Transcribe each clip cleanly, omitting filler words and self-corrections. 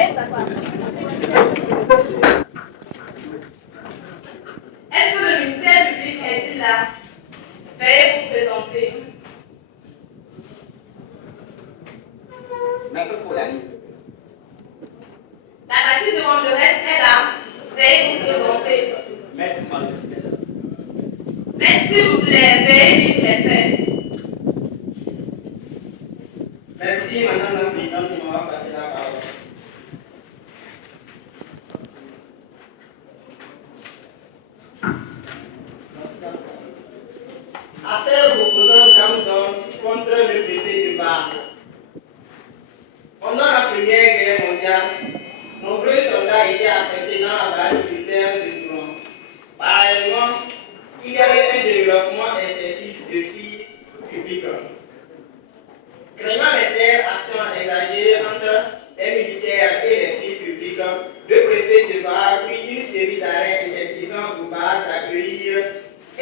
Est-ce que le ministère public est-il là? Veuillez vous présenter. Maître Kolani. La partie demanderesse est là. Veuillez vous présenter. Maître Malek. Maître, s'il vous plaît, veuillez lire les faits. Merci, Madame la Présidente, qui m'aura passé la parole. Affaire opposant Damdon contre le préfet de Bar. Pendant la Première Guerre mondiale, nombreux soldats étaient affectés dans la base militaire de Toulon. Parallèlement, il y a eu un développement excessif de filles publiques. Craignant l'interaction exagérée entre les militaires et les filles publiques, le préfet de Var prit une série d'arrêts interdisant aux bars d'accueillir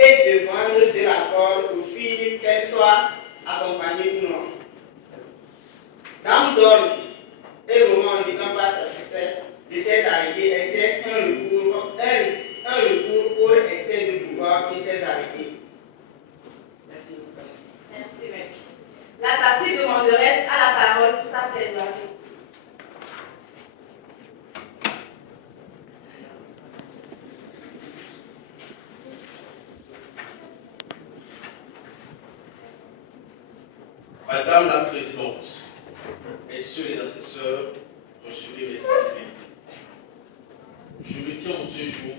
et de vendre de l'alcool aux filles, qu'elles soient accompagnées ou non. Dame Dorn et Roman, n'étant pas satisfaits de ces arrêtés, exercent un recours pour excès de pouvoir contre ces arrêtés. Merci. Merci, maître. La partie demanderesse a la parole pour sa plaidoirie. Madame la Présidente, messieurs les assesseurs, recevez mes civils. Je me tiens en ce jour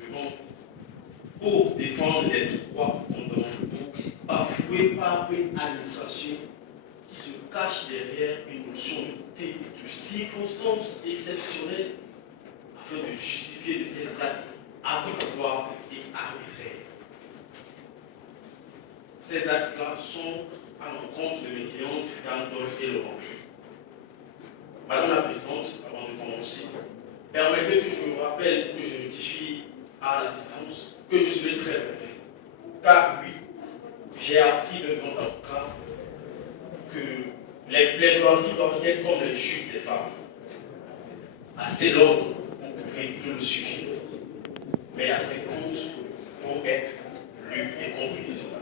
devant vous pour défendre les droits fondamentaux bafoués par une administration qui se cache derrière une notion de circonstances exceptionnelles afin de justifier de ces actes arbitratoires et arbitraires. Ces actes-là sont à l'encontre de mes clientes Damdon et Laurent. Madame la Présidente, avant de commencer, permettez que je vous rappelle que je notifie à l'assistance que je serai très bref. Car oui, j'ai appris de mon avocat que les plaidoiries doivent être comme les chutes des femmes. Assez longues pour couvrir tout le sujet, mais assez courtes pour être lues et comprises.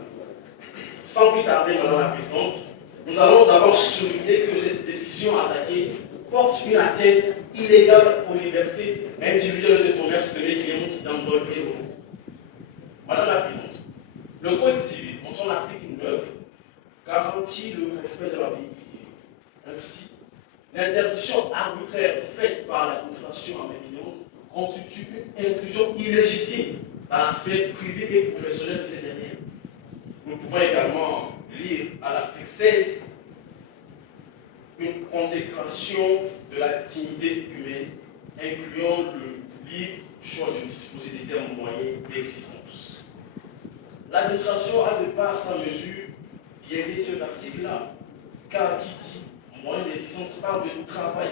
Sans plus tarder, Madame la Présidente, nous allons d'abord souligner que cette décision attaquée porte une atteinte illégale aux libertés individuelles de commerce de mes clientes Damdon et Laurent. Madame la Présidente, le Code civil, en son article 9, garantit le respect de la vie privée. Ainsi, l'interdiction arbitraire faite par l'administration à mes clientes constitue une intrusion illégitime dans l'aspect privé et professionnel de ces dernières. Nous pouvons également lire à l'article 16 une consécration de la dignité humaine, incluant le libre choix de disposer des termes moyens d'existence. L'administration a de par sa mesure biaisé cet article-là, car qui dit moyen d'existence parle de travail,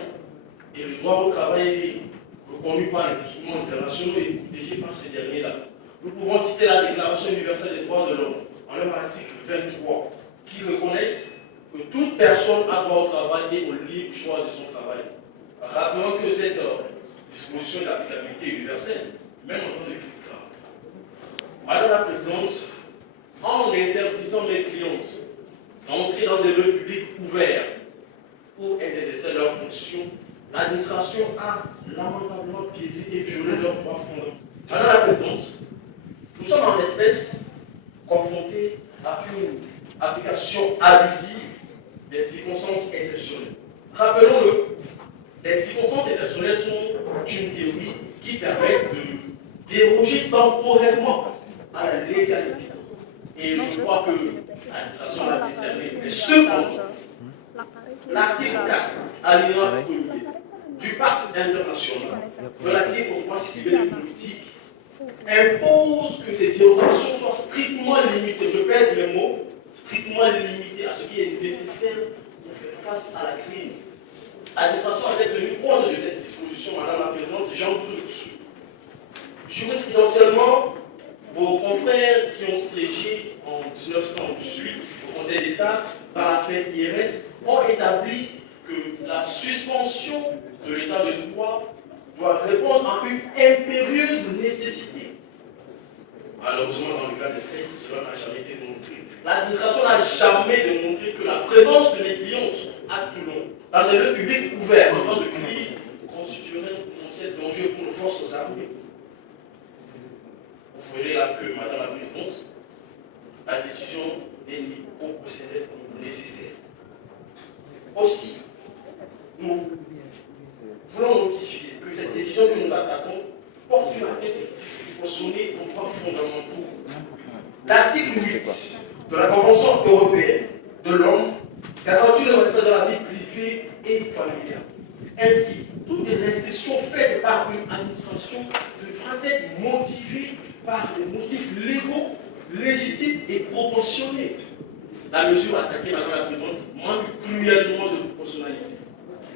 et le droit au travail est reconnu par les instruments internationaux et protégé par ces derniers-là. Nous pouvons citer la Déclaration universelle des droits de l'homme, en leur article 23, qui reconnaissent que toute personne a droit au travail et au libre choix de son travail. Rappelons que cette disposition est d'applicabilité universelle, même en temps de crise grave. Madame la Présidente, en interdisant mes clientes d'entrer dans des lieux publics ouverts pour exercer leurs fonctions, l'administration a lamentablement biaisé et violé leurs droits fondamentaux. Madame la Présidente, nous sommes en espèce confrontés à une application abusive des circonstances exceptionnelles. Rappelons-le, les circonstances exceptionnelles sont une théorie qui permet de déroger temporairement à la légalité. Et je crois que l'administration l'a décerné. Mais cependant, l'article 4, alinéa 1er du pacte international relatif aux droits civils et politiques impose que ces dérogations soient strictement limitées. Je pèse les mots, strictement limitées à ce qui est nécessaire pour faire face à la crise. L'administration avait tenu compte de cette disposition, Madame la Présidente, j'en doute. Jurisprudentiellement, vos confrères qui ont siégé en 1918 au Conseil d'État dans l'affaire IRS ont établi que la suspension de l'état de droit doit répondre à une impérieuse nécessité. Malheureusement, dans le cas d'espèce, cela n'a jamais été démontré. L'administration n'a jamais démontré que la présence de mes clientes à Toulon, dans des lieux publics ouverts en temps de crise, constituerait un concept dangereux pour nos forces armées. Vous verrez là que, Madame la Présidente, la décision n'est ni proportionnelle ni nécessaire. Aussi, nous voulons notifier que cette décision que nous attaquons porte une atteinte disproportionnée aux droits fondamentaux. L'article 8 de la Convention européenne de l'homme garantit le respect de la vie privée et familiale. Ainsi, toutes les restrictions faites par une administration devront être motivées par des motifs légaux, légitimes et proportionnés. La mesure attaquée, Madame la Présidente, manque cruellement de proportionnalité.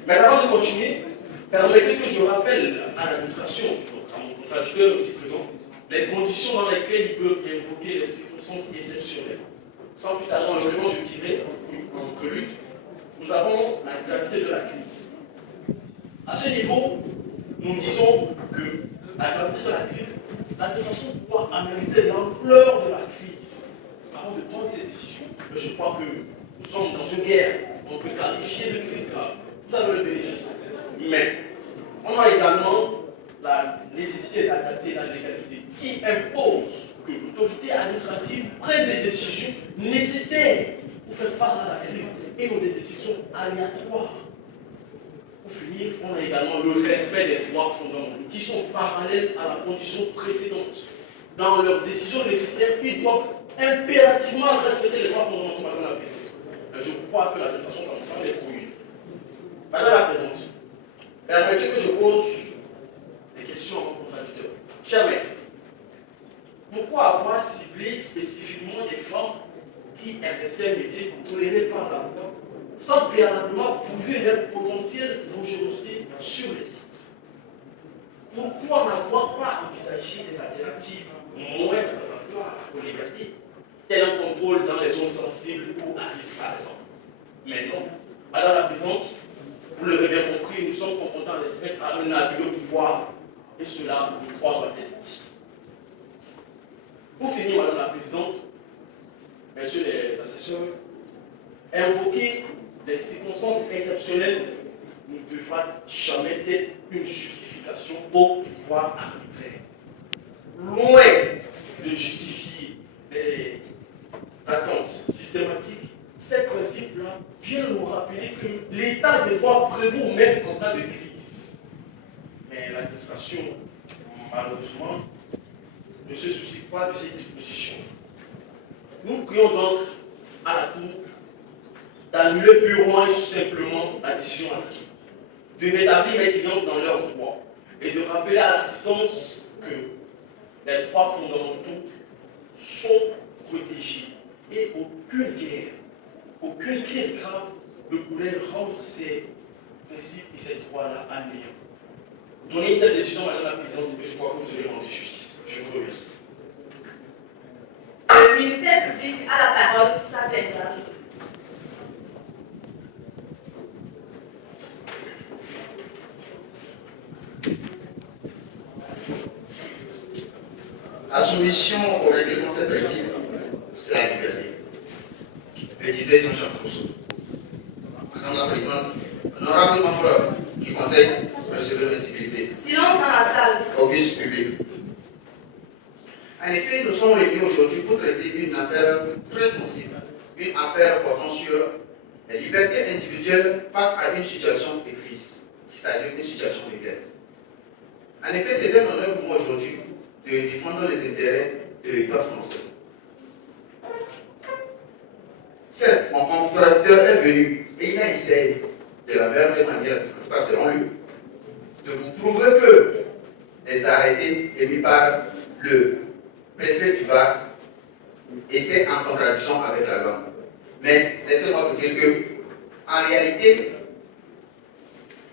Mais avant de continuer, permettez que je rappelle à l'administration, à mon contracteur ici présent, les conditions dans lesquelles ils peuvent invoquer les circonstances exceptionnelles. Sans plus tarder, en l'occurrence, je dirais, en prélude, nous avons la gravité de la crise. À ce niveau, nous disons que la gravité de la crise, l'administration doit analyser l'ampleur de la crise avant de prendre ses décisions. Je crois que nous sommes dans une guerre qu'on peut qualifier de crise grave. Vous avez le bénéfice. Mais on a également la nécessité d'adapter la légalité qui impose que l'autorité administrative prenne des décisions nécessaires pour faire face à la crise et non des décisions aléatoires. Pour finir, on a également le respect des droits fondamentaux qui sont parallèles à la condition précédente. Dans leurs décisions nécessaires, ils doivent impérativement respecter les droits fondamentaux, Madame la Présidente. Je crois que l'administration s'en est corrigée. Madame la Présidente, permettez que je pose des questions à mon contradicteur. Cher maître, pourquoi avoir ciblé spécifiquement des femmes qui exerçaient un métier toléré par la loi sans préalablement prouver leur potentielle dangerosité sur les sites? Pourquoi n'avoir pas envisagé des alternatives moins attentatoires aux libertés, tel un contrôle dans les zones sensibles ou à risque par exemple? Mais non, Madame la Présidente, vous l'avez bien compris, nous sommes confrontés en l'espèce à un abus de pouvoir, et cela, je crois, doit être dit. Pour finir, Madame la Présidente, Messieurs les assesseurs, invoquer des circonstances exceptionnelles ne devra jamais être une justification au pouvoir arbitraire. Loin de justifier les attentes systématiques, ces principes-là viennent nous rappeler que l'état de droit prévaut même en cas de crise. Mais l'administration, malheureusement, ne se soucie pas de ces dispositions. Nous prions donc à la Cour d'annuler purement et simplement la décision acquise, de rétablir les clients dans leurs droits et de rappeler à l'assistance que les droits fondamentaux sont protégés et aucune guerre, aucune crise grave ne pourrait rendre ces principes et ces droits-là à néant. Donnez une telle décision, Madame la Présidente, et je crois que vous allez rendre justice. Je vous remercie. Le ministère public a la parole pour sa plaidoirie. La soumission au règlement sélectif, c'est la liberté. Le disait Jean-Jacques Rousseau. Madame la Présidente, honorable membre du Conseil, recevez mes civilités. Silence dans la salle. Auguste public. En effet, nous sommes réunis aujourd'hui pour traiter d'une affaire très sensible, une affaire portant sur les libertés individuelles face à une situation de crise, c'est-à-dire une situation de guerre. En effet, c'est un honneur pour moi aujourd'hui de défendre les intérêts de l'État français. Certes, mon contracteur est venu et il a essayé, de la meilleure des manières, en tout cas selon lui, de vous prouver que les arrêtés émis par le préfet du Var étaient en contradiction avec la loi. Mais laissez-moi vous dire que, en réalité,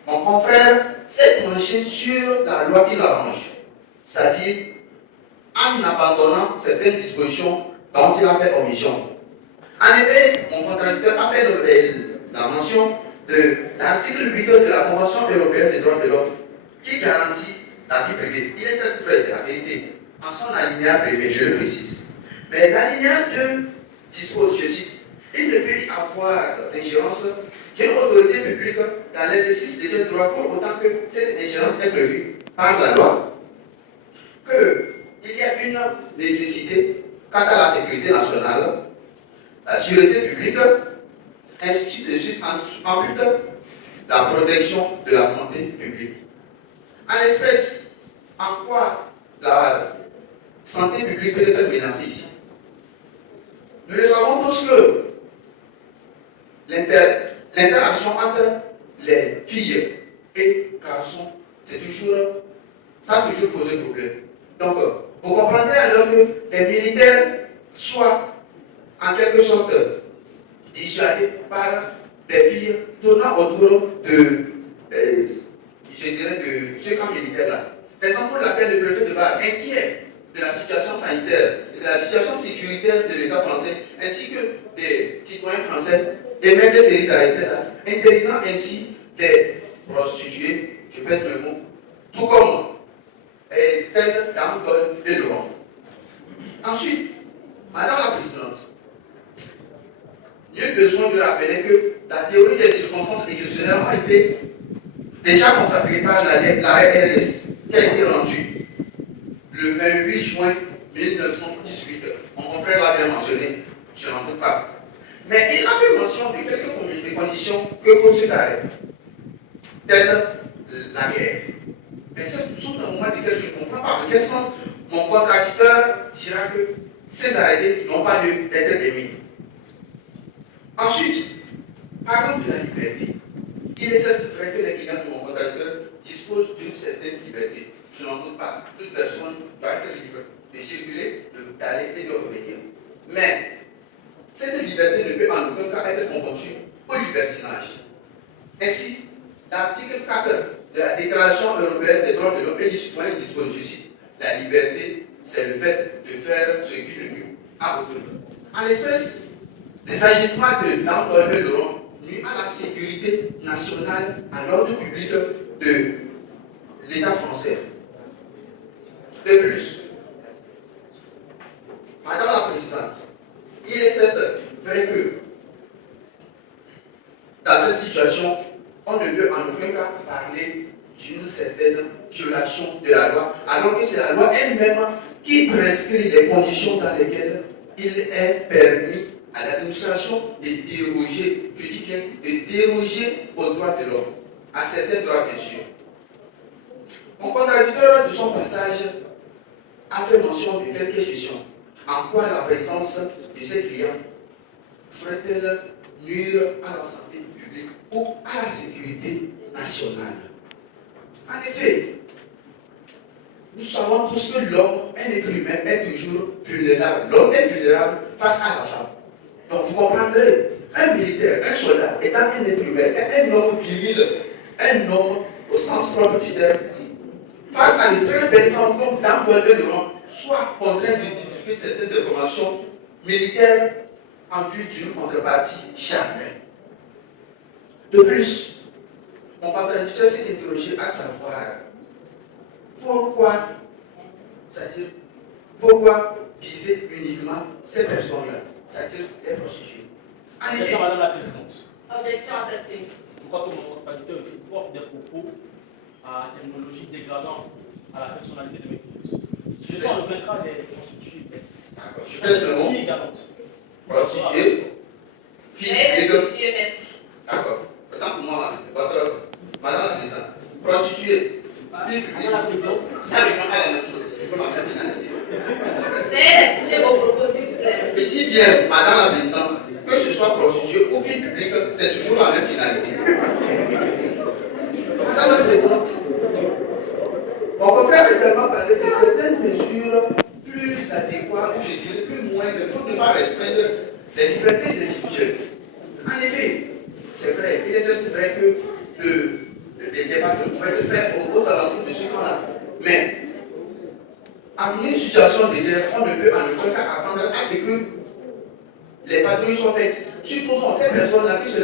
mon confrère s'est penché sur la loi qui l'arrange, c'est-à-dire en abandonnant certaines dispositions dont il a fait omission. En effet, mon contradicteur a fait la mention de l'article 8 de la Convention européenne des droits de l'homme qui garantit la vie privée. Il est certes vrai, c'est la vérité, en son alinéa premier, je le précise. Mais l'alinéa 2 dispose, je cite, il ne peut y avoir d'ingérence d'une autorité publique dans l'exercice de ses droits pour autant que cette ingérence est prévue par la loi, qu'il y a une nécessité quant à la sécurité nationale, la sûreté publique, ainsi de suite, en but de la protection de la santé publique. En l'espèce, en quoi la santé publique peut être menacée ici? Nous le savons tous que l'interaction entre les filles et garçons, ça a toujours posé problème. Donc, vous comprendrez alors que les militaires soient en quelque sorte dissuadés par des filles tournant autour de, je dirais, de ce camp militaire-là. Raison pour laquelle le préfet de Var, inquiet de la situation sanitaire et de la situation sécuritaire de l'État français, ainsi que des citoyens français, émet ces séries d'arrêtés-là, interdisant ainsi des prostituées, je pèse le mot, tout comme telles d'Angol et Laurent. Ensuite, Madame la Présidente, nul besoin de rappeler que la théorie des circonstances exceptionnelles a été déjà consacrée par l'arrêt RS qui a été rendu le 28 juin 1918. Mon confrère l'a bien mentionné, je n'en doute pas. Mais il a fait mention de quelques conditions que pose cet arrêt, telles la guerre. Mais ce sont des moments desquels je ne comprends pas dans quel sens mon contradicteur dira que ces arrêtés n'ont pas lieu d'être émis. Ensuite, parlons de la liberté. Il est certes vrai que les clients de mon contracteur disposent d'une certaine liberté. Je n'en doute pas. Toute personne doit être libre de circuler, d'aller et de revenir. Mais cette liberté ne peut en aucun cas être confondue au libertinage. Ainsi, l'article 4 de la Déclaration européenne des droits de l'homme et du citoyen dispose ceci. La liberté, c'est le fait de faire ce qui est mieux à autrui. En l'espèce, les agissements de Dame et Laurent nuisent à la sécurité nationale, à l'ordre public de l'État français. De plus, Madame la Présidente, il est certes vrai que dans cette situation, on ne peut en aucun cas parler d'une certaine violation de la loi, alors que c'est la loi elle-même qui prescrit les conditions dans lesquelles il est permis à l'administration de déroger, je dis bien, de déroger aux droits de l'homme, à certains droits bien sûr. Mon contradicteur de son passage a fait mention de quelques questions. En quoi la présence de ces clients ferait-elle nuire à la santé publique ou à la sécurité nationale? En effet, nous savons tous que l'homme, un être humain, est toujours vulnérable. L'homme est vulnérable face à la femme. Donc vous comprendrez, un militaire, un soldat, étant un être humain, un homme viril, un homme au sens propre du terme, face à une très belle femme comme Dame et Laurent, soit contraint de divulguer certaines informations militaires en vue d'une contrepartie charnelle. De plus, mon contradicteur s'est interrogé à savoir pourquoi viser uniquement ces personnes-là, c'est-à-dire les prostituées. En effet, Madame la Présidente. Objection acceptée. Je crois que mon contradicteur aussi porte des propos à terminologie dégradant à la personnalité de mes clients. Je suis en aucun cas des prostituées. d'accord, je pèse le mot. Qui galante. Prostituée, fille Veuillez publique. rectifier, maître. D'accord. Autant pour moi, Madame la Présidente, prostituée, fille publique, Madame la Présidente. ça revient à la même chose, c'est toujours la même finalité. Veuillez rectifier vos propos, s'il vous plaît. Je dis bien, Madame la Présidente, que ce soit prostituée ou fille publique, c'est toujours la même finalité. Madame la Présidente, mon confrère a également parlé de certaines mesures plus adéquates, ou je dirais plus moindres, pour ne pas restreindre les libertés individuelles. En effet, c'est vrai, il est certes vrai que des patrouilles pouvaient être faites aux alentours de ce camp-là. Mais, en une situation de guerre, on ne peut en aucun cas attendre à ce que les patrouilles soient faites. Supposons ces personnes-là qui se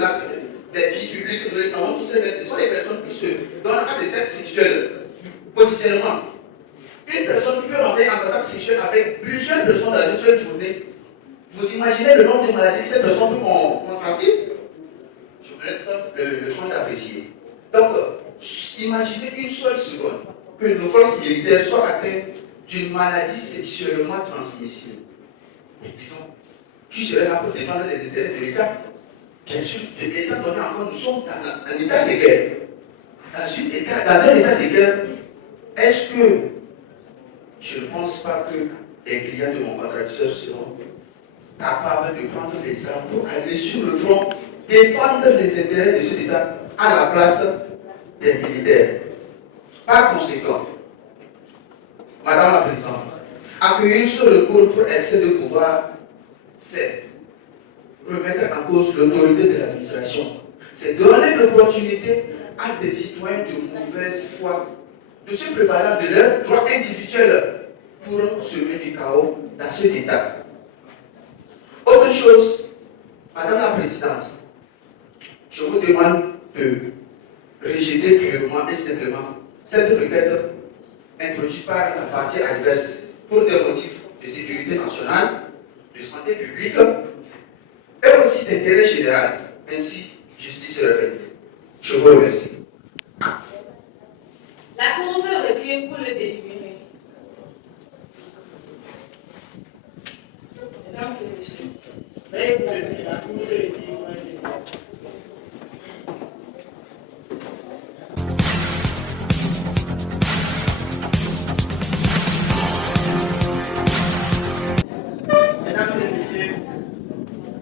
des filles publiques, nous les savons tous, ce sont des personnes qui se donnent à des actes sexuels quotidiennement. Une personne qui peut rentrer en contact sexuel avec plusieurs personnes dans une seule journée, vous imaginez le nombre de maladies que cette personne peut contracter? Je vous laisse le soin d'apprécier. Donc, imaginez une seule seconde que nos forces militaires soient atteintes d'une maladie sexuellement transmissible. Mais dis-donc, qui serait là pour défendre les intérêts de l'État? Bien sûr, étant donné encore, nous sommes dans un état de guerre. Dans un état de guerre, est-ce que je ne pense pas que les clients de mon contracteur seront capables de prendre les armes pour aller sur le front, défendre les intérêts de cet État à la place des militaires? Par conséquent, Madame la Présidente, accueillir ce recours pour excès de pouvoir, c'est remettre en cause l'autorité de l'administration. C'est donner l'opportunité à des citoyens de mauvaise foi de se prévaloir de leurs droits individuels pour semer du chaos dans cet État. Autre chose, Madame la Présidente, je vous demande de rejeter purement et simplement cette requête introduite par la partie adverse pour des motifs de sécurité nationale, de santé publique et aussi d'intérêt général. Ainsi, justice sera faite. Je vous remercie. La Cour se retire pour le délibérer. Mesdames et messieurs, veuillez vous lever, la Cour se retire pour le délibérer. Mesdames et messieurs,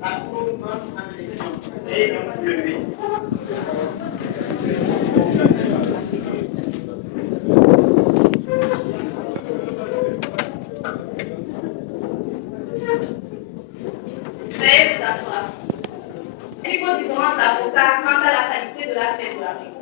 la Cour entre en section. Veuillez donc vous lever. Veuillez vous asseoir. Ainsi vos différents avocats quant à la qualité de la plaidoirie.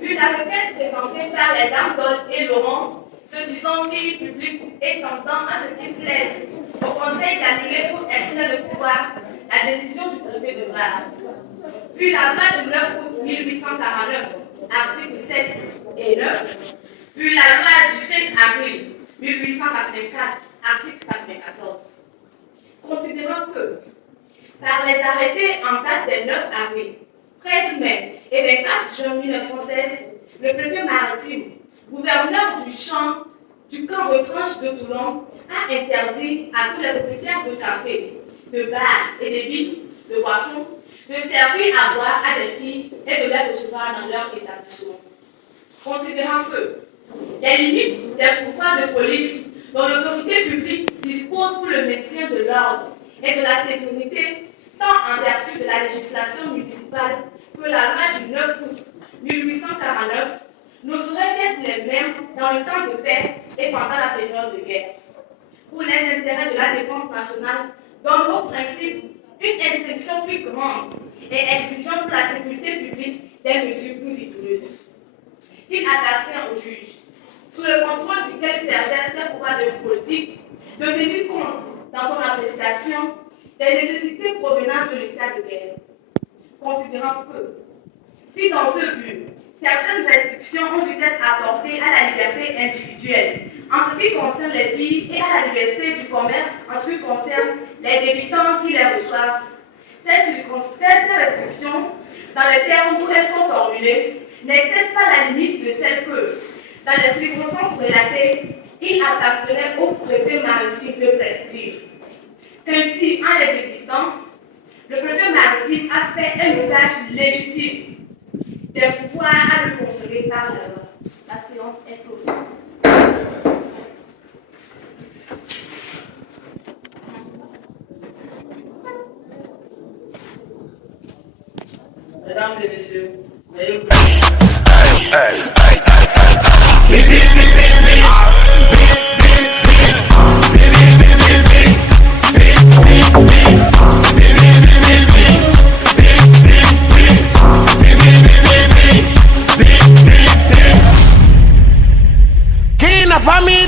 Vu la requête présentée par les dames Gold et Laurent, se disant filles publiques et tentant à ce qu'il plaise au Conseil d'annuler pour excès de pouvoir la décision du préfet de Var. Vu la loi du 9 août 1849, articles 7 et 9, vu la loi du 5 avril 1884, article 94. Considérant que, par les arrêtés en date des 9 avril, 13 mai et 24 juin 1916, le préfet maritime, gouverneur du camp retranche de Toulon, a interdit à tous les propriétaires de café, de bars et de villes, de boissons, de servir à boire à des filles et de les recevoir dans leur établissement. Considérant que les limites des pouvoirs de police dont l'autorité publique dispose pour le maintien de l'ordre et de la sécurité, tant en vertu de la législation municipale que la loi du 9 août 1849, ne sauraient être les mêmes dans le temps de paix et pendant la période de guerre. Pour les intérêts de la défense nationale, dont au principe une extinction plus grande et exigeant pour la sécurité publique des mesures plus rigoureuses. Il appartient au juge, sous le contrôle duquel s'exerce ses pouvoirs de politique, de tenir compte, dans son appréciation, des nécessités provenant de l'état de guerre. Considérant que, si dans ce but, certaines restrictions ont dû être apportées à la liberté individuelle, en ce qui concerne les filles, et à la liberté du commerce, en ce qui concerne les débitants qui les reçoivent, ces restrictions, dans les termes où elles sont formulées, n'excèdent pas la limite de celle que, dans les circonstances relatées, il appartenait au préfet maritime de prescrire. Qu'ainsi, en les exécutant, le préfet maritime a fait un usage légitime des pouvoirs à lui conférer par la loi. La séance est close. Mesdames et messieurs, veuillez vous King of family,